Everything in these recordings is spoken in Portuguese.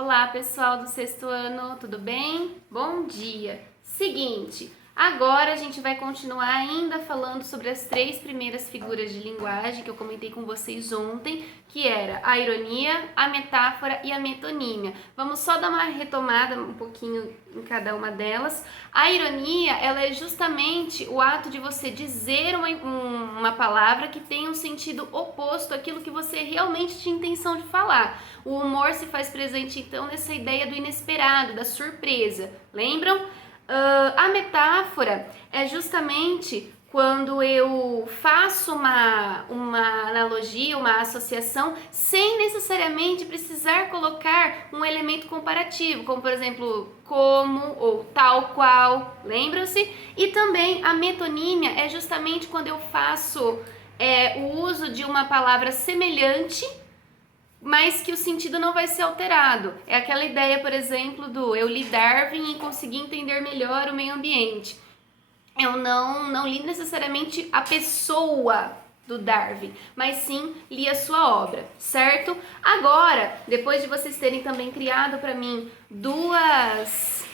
Olá, pessoal do sexto ano, tudo bem? Bom dia! Seguinte, agora a gente vai continuar ainda falando sobre as três primeiras figuras de linguagem que eu comentei com vocês ontem, que era a ironia, a metáfora e a metonímia. Vamos só dar uma retomada um pouquinho em cada uma delas. A ironia, ela é justamente o ato de você dizer uma palavra que tem um sentido oposto àquilo que você realmente tinha intenção de falar. O humor se faz presente, então, nessa ideia do inesperado, da surpresa. Lembram? A metáfora é justamente quando eu faço uma analogia, uma associação, sem necessariamente precisar colocar um elemento comparativo, como, por exemplo, como ou tal qual, lembram-se? E também a metonímia é justamente quando eu faço o uso de uma palavra semelhante, mas que o sentido não vai ser alterado. É aquela ideia, por exemplo, do eu li Darwin e consegui entender melhor o meio ambiente. Eu não li necessariamente a pessoa do Darwin, mas sim li a sua obra, certo? Agora, depois de vocês terem também criado para mim duas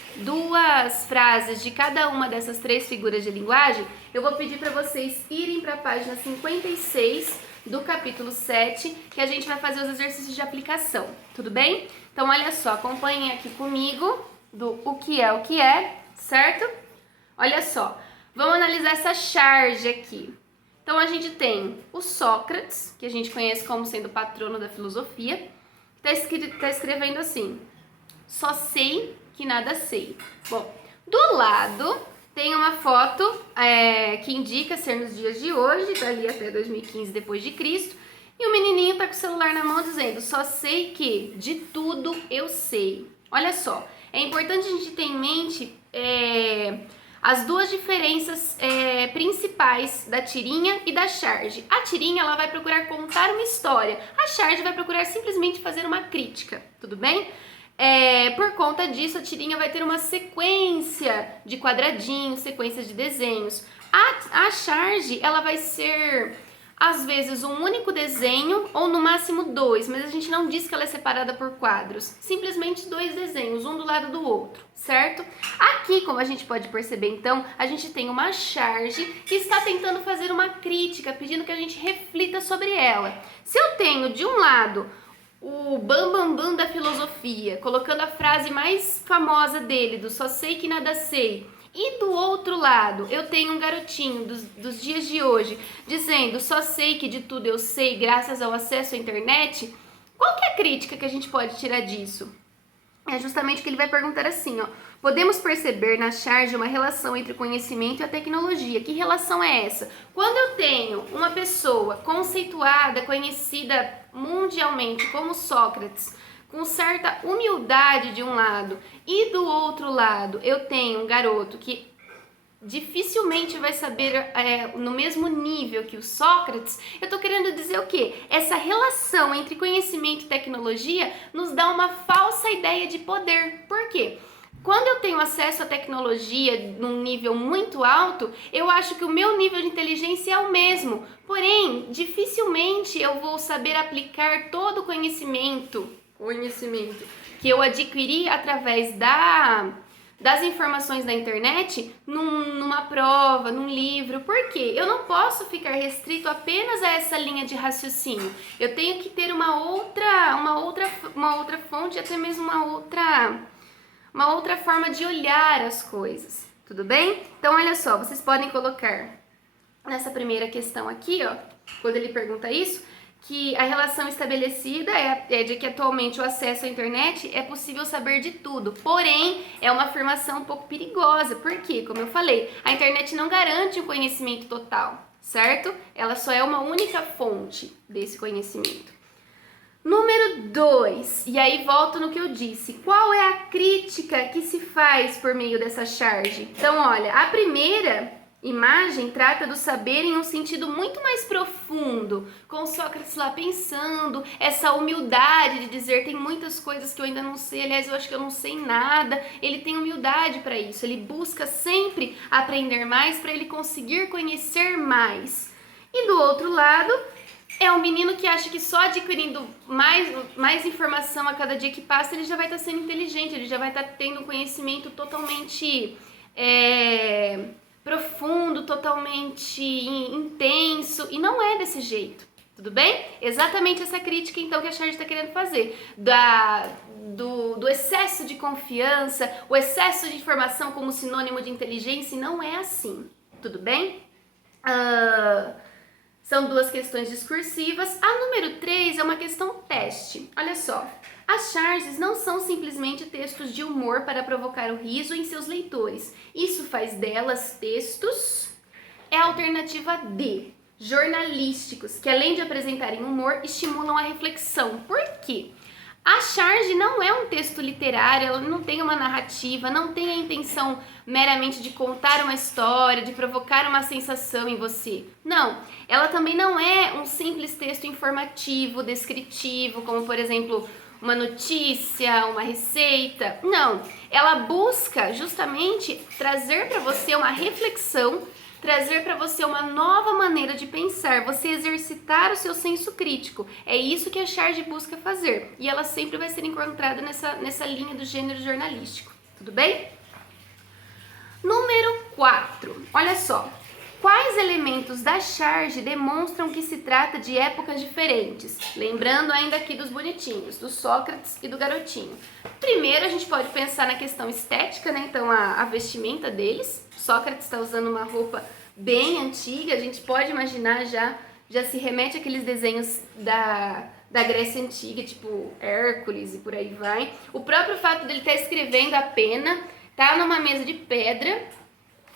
frases de cada uma dessas três figuras de linguagem, eu vou pedir para vocês irem para a página 56 do capítulo 7, que a gente vai fazer os exercícios de aplicação, tudo bem? Então, olha só, acompanhem aqui comigo do o que é, certo? Olha só, vamos analisar essa charge aqui. Então, a gente tem o Sócrates, que a gente conhece como sendo o patrono da filosofia, tá escrevendo assim: só sei que nada sei. Bom, do lado tem uma foto que indica ser nos dias de hoje, dali até 2015 depois de Cristo, e o menininho tá com o celular na mão dizendo: só sei que de tudo eu sei. Olha só, é importante a gente ter em mente as duas diferenças principais da tirinha e da charge. A tirinha ela vai procurar contar uma história, a charge vai procurar simplesmente fazer uma crítica, tudo bem? Por conta disso, a tirinha vai ter uma sequência de quadradinhos, sequências de desenhos. A charge, ela vai ser, às vezes, um único desenho ou no máximo dois, mas a gente não diz que ela é separada por quadros. Simplesmente dois desenhos, um do lado do outro, certo? Aqui, como a gente pode perceber, então, a gente tem uma charge que está tentando fazer uma crítica, pedindo que a gente reflita sobre ela. Se eu tenho, de um lado, o bambambam da filosofia, colocando a frase mais famosa dele, do só sei que nada sei, e do outro lado eu tenho um garotinho dos dias de hoje dizendo só sei que de tudo eu sei graças ao acesso à internet, qual que é a crítica que a gente pode tirar disso? É justamente que ele vai perguntar assim, ó: podemos perceber na charge uma relação entre o conhecimento e a tecnologia. Que relação é essa? Quando eu tenho uma pessoa conceituada, conhecida mundialmente como Sócrates, com certa humildade de um lado, e do outro lado eu tenho um garoto que dificilmente vai saber no mesmo nível que o Sócrates, eu tô querendo dizer o quê? Essa relação entre conhecimento e tecnologia nos dá uma falsa ideia de poder. Por quê? Quando eu tenho acesso à tecnologia num nível muito alto, eu acho que o meu nível de inteligência é o mesmo. Porém, dificilmente eu vou saber aplicar todo o conhecimento que eu adquiri através das informações da internet numa prova, num livro. Por quê? Eu não posso ficar restrito apenas a essa linha de raciocínio. Eu tenho que ter uma outra fonte, até mesmo uma outra forma de olhar as coisas. Tudo bem? Então, olha só, vocês podem colocar nessa primeira questão aqui, ó, quando ele pergunta isso, que a relação estabelecida é de que atualmente o acesso à internet é possível saber de tudo. Porém, é uma afirmação um pouco perigosa. Por quê? Como eu falei, a internet não garante o conhecimento total, certo? Ela só é uma única fonte desse conhecimento. Número 2, e aí volto no que eu disse. Qual é a crítica que se faz por meio dessa charge? Então, olha, a primeira imagem trata do saber em um sentido muito mais profundo, com Sócrates lá pensando, essa humildade de dizer tem muitas coisas que eu ainda não sei, aliás, eu acho que eu não sei nada. Ele tem humildade para isso, ele busca sempre aprender mais para ele conseguir conhecer mais. E do outro lado, É um menino que acha que só adquirindo mais informação a cada dia que passa, ele já vai estar sendo inteligente, ele já vai estar tendo um conhecimento totalmente profundo, totalmente intenso, e não é desse jeito, tudo bem? Exatamente essa crítica, então, que a Charge está querendo fazer, do excesso de confiança, o excesso de informação como sinônimo de inteligência, e não é assim, tudo bem? São duas questões discursivas. A número 3 é uma questão teste. Olha só, as charges não são simplesmente textos de humor para provocar o riso em seus leitores. Isso faz delas textos, é a alternativa D, jornalísticos, que além de apresentarem humor, estimulam a reflexão. Por quê? A charge não é um texto literário, ela não tem uma narrativa, não tem a intenção meramente de contar uma história, de provocar uma sensação em você. Não, ela também não é um simples texto informativo, descritivo, como por exemplo uma notícia, uma receita. Não, ela busca justamente trazer para você uma reflexão, trazer para você uma nova maneira de pensar, você exercitar o seu senso crítico. É isso que a charge busca fazer. E ela sempre vai ser encontrada nessa linha do gênero jornalístico. Tudo bem? Número 4. Olha só. Quais elementos da charge demonstram que se trata de épocas diferentes? Lembrando ainda aqui dos bonitinhos, do Sócrates e do garotinho. Primeiro, a gente pode pensar na questão estética, né? Então, a vestimenta deles. Sócrates está usando uma roupa bem antiga, a gente pode imaginar já se remete àqueles desenhos da Grécia Antiga, tipo Hércules e por aí vai. O próprio fato dele estar escrevendo a pena, tá numa mesa de pedra.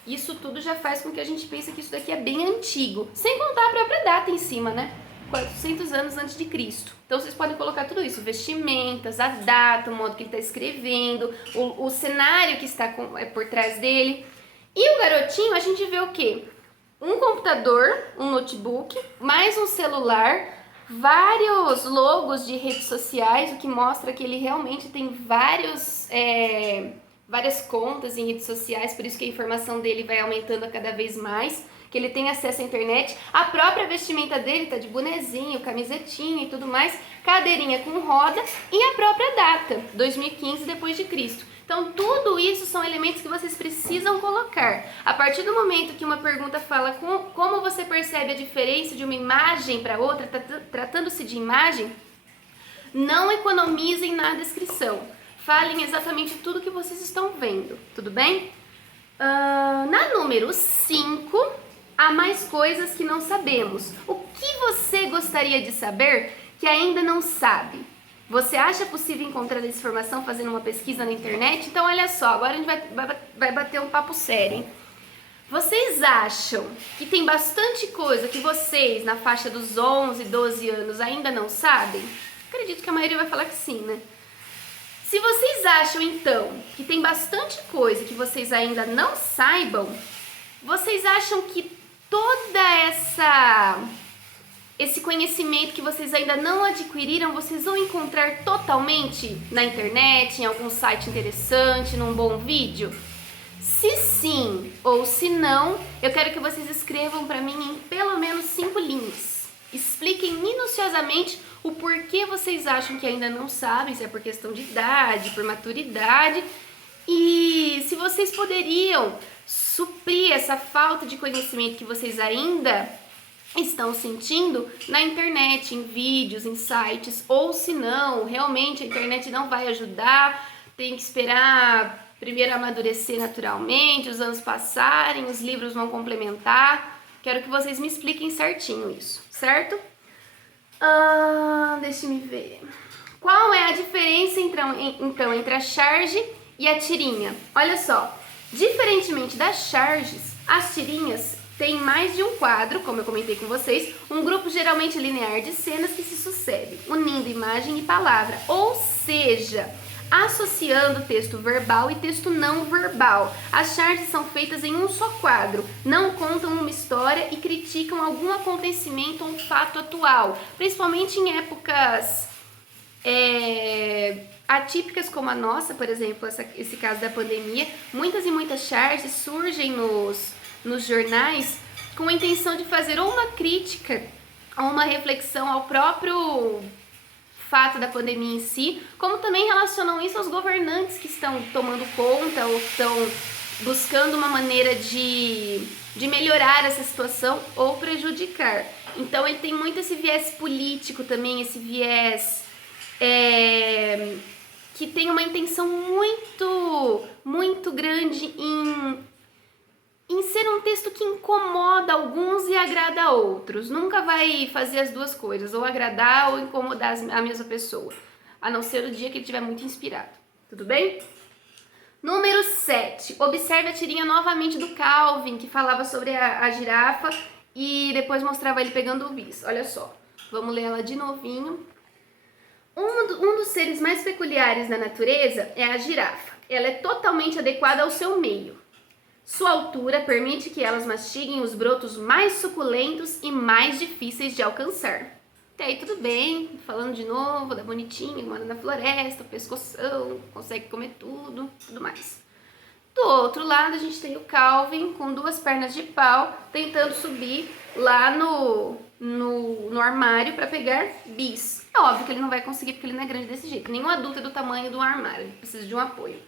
Isso tudo já faz com que a gente pense que isso daqui é bem antigo. Sem contar a própria data em cima, né? 400 anos antes de Cristo. Então vocês podem colocar tudo isso, vestimentas, a data, o modo que ele está escrevendo, o cenário que está por trás dele. E o garotinho, a gente vê o quê? Um computador, um notebook, mais um celular, vários logos de redes sociais, o que mostra que ele realmente tem várias contas em redes sociais, por isso que a informação dele vai aumentando a cada vez mais, que ele tem acesso à internet. A própria vestimenta dele tá de bonezinho, camisetinha e tudo mais, cadeirinha com roda e a própria data, 2015 depois de Cristo. Então, tudo isso são elementos que vocês precisam colocar. A partir do momento que uma pergunta fala como você percebe a diferença de uma imagem para outra, tratando-se de imagem, não economizem na descrição. Falem exatamente tudo que vocês estão vendo, tudo bem? Na número 5, há mais coisas que não sabemos. O que você gostaria de saber que ainda não sabe? Você acha possível encontrar essa informação fazendo uma pesquisa na internet? Então, olha só, agora a gente vai bater um papo sério, hein? Vocês acham que tem bastante coisa que vocês, na faixa dos 11, 12 anos, ainda não sabem? Acredito que a maioria vai falar que sim, né? Se vocês acham, então, que tem bastante coisa que vocês ainda não saibam, vocês acham que esse conhecimento que vocês ainda não adquiriram, vocês vão encontrar totalmente na internet, em algum site interessante, num bom vídeo? Se sim ou se não, eu quero que vocês escrevam para mim em pelo menos 5 linhas. Expliquem minuciosamente o porquê vocês acham que ainda não sabem, se é por questão de idade, por maturidade, e se vocês poderiam suprir essa falta de conhecimento que vocês ainda estão sentindo na internet, em vídeos, em sites, ou se não, realmente a internet não vai ajudar, tem que esperar primeiro amadurecer naturalmente, os anos passarem, os livros vão complementar. Quero que vocês me expliquem certinho isso, certo? Deixa eu ver. Qual é a diferença então entre a charge e a tirinha? Olha só, diferentemente das charges, as tirinhas têm mais de um quadro, como eu comentei com vocês, um grupo geralmente linear de cenas que se sucedem, unindo imagem e palavra, ou seja, associando texto verbal e texto não verbal. As charges são feitas em um só quadro, não contam uma história e criticam algum acontecimento ou um fato atual, principalmente em épocas atípicas como a nossa, por exemplo, esse caso da pandemia. Muitas e muitas charges surgem nos jornais com a intenção de fazer ou uma crítica uma reflexão ao próprio fato da pandemia em si, como também relacionam isso aos governantes que estão tomando conta ou estão buscando uma maneira de melhorar essa situação ou prejudicar. Então ele tem muito esse viés político também, esse viés que tem uma intenção muito grande em ser um texto que incomoda alguns e agrada a outros. Nunca vai fazer as duas coisas, ou agradar ou incomodar a mesma pessoa, a não ser o dia que ele estiver muito inspirado. Tudo bem? Número 7. Observe a tirinha novamente do Calvin, que falava sobre a girafa e depois mostrava ele pegando o bis. Olha só, vamos ler ela de novinho. Um dos seres mais peculiares da natureza é a girafa. Ela é totalmente adequada ao seu meio. Sua altura permite que elas mastiguem os brotos mais suculentos e mais difíceis de alcançar. Até aí tudo bem, falando de novo da bonitinha, mora na floresta, pescoção, consegue comer tudo mais. Do outro lado a gente tem o Calvin com 2 pernas de pau tentando subir lá no armário para pegar bis. É óbvio que ele não vai conseguir porque ele não é grande desse jeito. Nenhum adulto é do tamanho do armário, ele precisa de um apoio.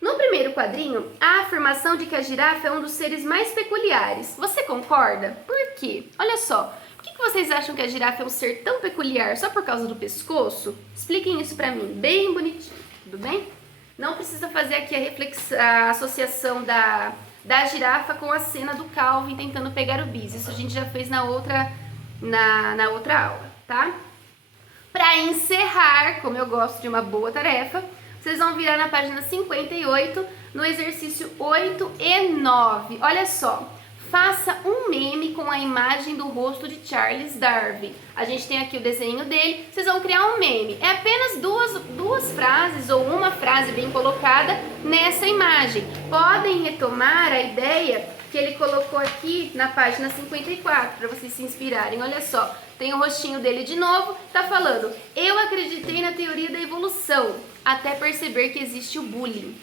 No primeiro quadrinho, há a afirmação de que a girafa é um dos seres mais peculiares. Você concorda? Por quê? Olha só, por que vocês acham que a girafa é um ser tão peculiar só por causa do pescoço? Expliquem isso pra mim, bem bonitinho, tudo bem? Não precisa fazer aqui a associação da girafa com a cena do Calvin tentando pegar o bis. Isso a gente já fez na outra aula, tá? Pra encerrar, como eu gosto de uma boa tarefa, vocês vão virar na página 58, no exercício 8 e 9. Olha só, faça um meme com a imagem do rosto de Charles Darwin. A gente tem aqui o desenho dele, vocês vão criar um meme. É apenas duas frases ou uma frase bem colocada nessa imagem. Podem retomar a ideia que ele colocou aqui na página 54, para vocês se inspirarem. Olha só, tem o rostinho dele de novo, tá falando: eu acreditei na teoria da evolução, até perceber que existe o bullying.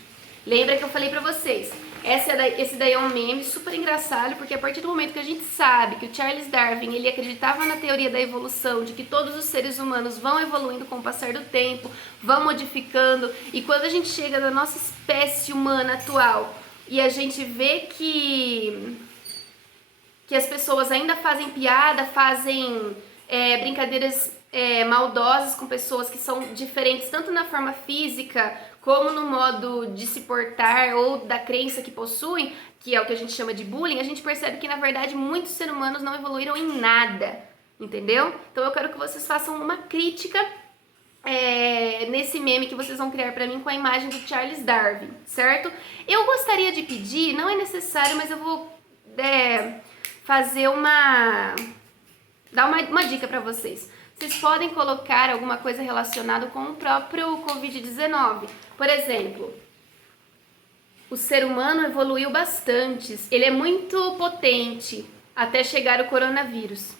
Lembra que eu falei pra vocês? Esse daí é um meme super engraçado, porque a partir do momento que a gente sabe que o Charles Darwin, ele acreditava na teoria da evolução, de que todos os seres humanos vão evoluindo com o passar do tempo, vão modificando, e quando a gente chega na nossa espécie humana atual, e a gente vê que as pessoas ainda fazem piada, fazem brincadeiras maldosas com pessoas que são diferentes tanto na forma física como no modo de se portar ou da crença que possuem, que é o que a gente chama de bullying, a gente percebe que na verdade muitos seres humanos não evoluíram em nada, entendeu? Então eu quero que vocês façam uma crítica nesse meme que vocês vão criar pra mim com a imagem do Charles Darwin, certo? Eu gostaria de pedir, não é necessário, mas eu vou fazer dar uma dica pra vocês. Vocês podem colocar alguma coisa relacionada com o próprio Covid-19. Por exemplo, o ser humano evoluiu bastante, ele é muito potente até chegar o coronavírus.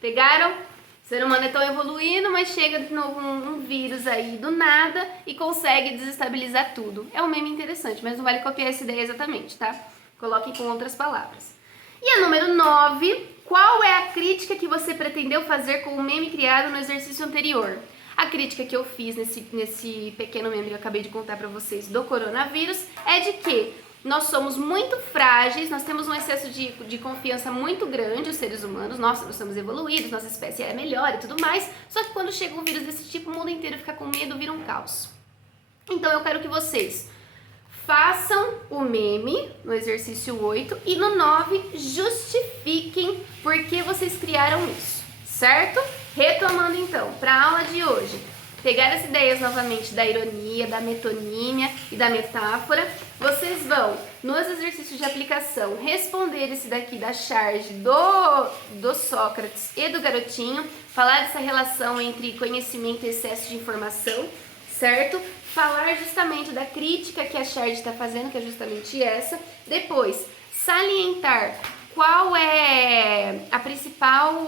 Pegaram? O ser humano é tão evoluído, mas chega de novo um vírus aí do nada e consegue desestabilizar tudo. É um meme interessante, mas não vale copiar essa ideia exatamente, tá? Coloquem com outras palavras. E a número 9, qual é a crítica que você pretendeu fazer com o meme criado no exercício anterior? A crítica que eu fiz nesse pequeno meme que eu acabei de contar pra vocês do coronavírus é de que nós somos muito frágeis, nós temos um excesso de confiança muito grande, os seres humanos, nós somos evoluídos, nossa espécie é melhor e tudo mais, só que quando chega um vírus desse tipo, o mundo inteiro fica com medo, vira um caos. Então eu quero que vocês façam o meme no exercício 8 e no 9 justifiquem por que vocês criaram isso, certo? Retomando então, para a aula de hoje, pegar as ideias novamente da ironia, da metonímia e da metáfora, vocês vão, nos exercícios de aplicação, responder esse daqui da charge do Sócrates e do garotinho, falar dessa relação entre conhecimento e excesso de informação, certo? Falar justamente da crítica que a charge está fazendo, que é justamente essa. Depois, salientar qual é a principal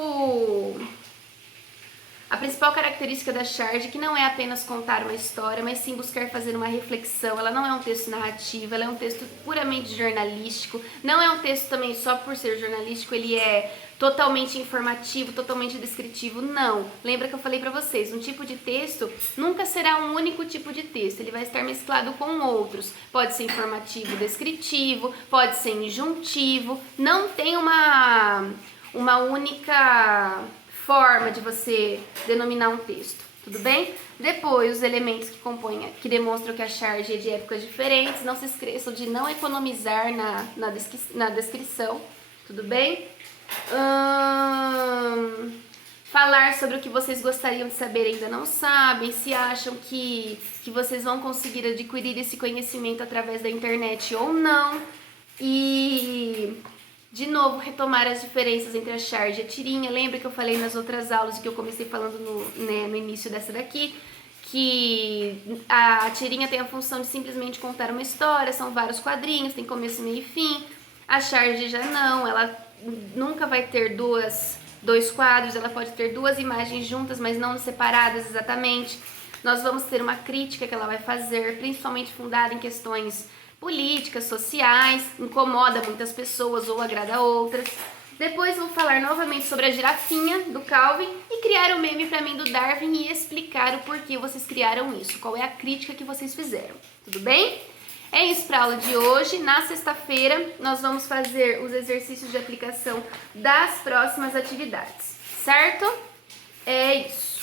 A principal característica da charge é que não é apenas contar uma história, mas sim buscar fazer uma reflexão. Ela não é um texto narrativo, ela é um texto puramente jornalístico. Não é um texto também só por ser jornalístico, ele é totalmente informativo, totalmente descritivo. Não. Lembra que eu falei para vocês, um tipo de texto nunca será um único tipo de texto. Ele vai estar mesclado com outros. Pode ser informativo, descritivo, pode ser injuntivo. Não tem uma única forma de você denominar um texto, tudo bem? Depois, os elementos que compõem, que demonstram que a charge é de épocas diferentes. Não se esqueçam de não economizar na descrição, tudo bem? Falar sobre o que vocês gostariam de saber e ainda não sabem, se acham que vocês vão conseguir adquirir esse conhecimento através da internet ou não. E de novo, retomar as diferenças entre a charge e a tirinha. Lembra que eu falei nas outras aulas, que eu comecei falando no início dessa daqui, que a tirinha tem a função de simplesmente contar uma história, são vários quadrinhos, tem começo, meio e fim. A charge já não, ela nunca vai ter dois quadros, ela pode ter duas imagens juntas, mas não separadas exatamente. Nós vamos ter uma crítica que ela vai fazer, principalmente fundada em questões políticas, sociais, incomoda muitas pessoas ou agrada outras. Depois vou falar novamente sobre a girafinha do Calvin e criar um meme para mim do Darwin e explicar o porquê vocês criaram isso, qual é a crítica que vocês fizeram, tudo bem? É isso para a aula de hoje. Na sexta-feira nós vamos fazer os exercícios de aplicação das próximas atividades, certo? É isso.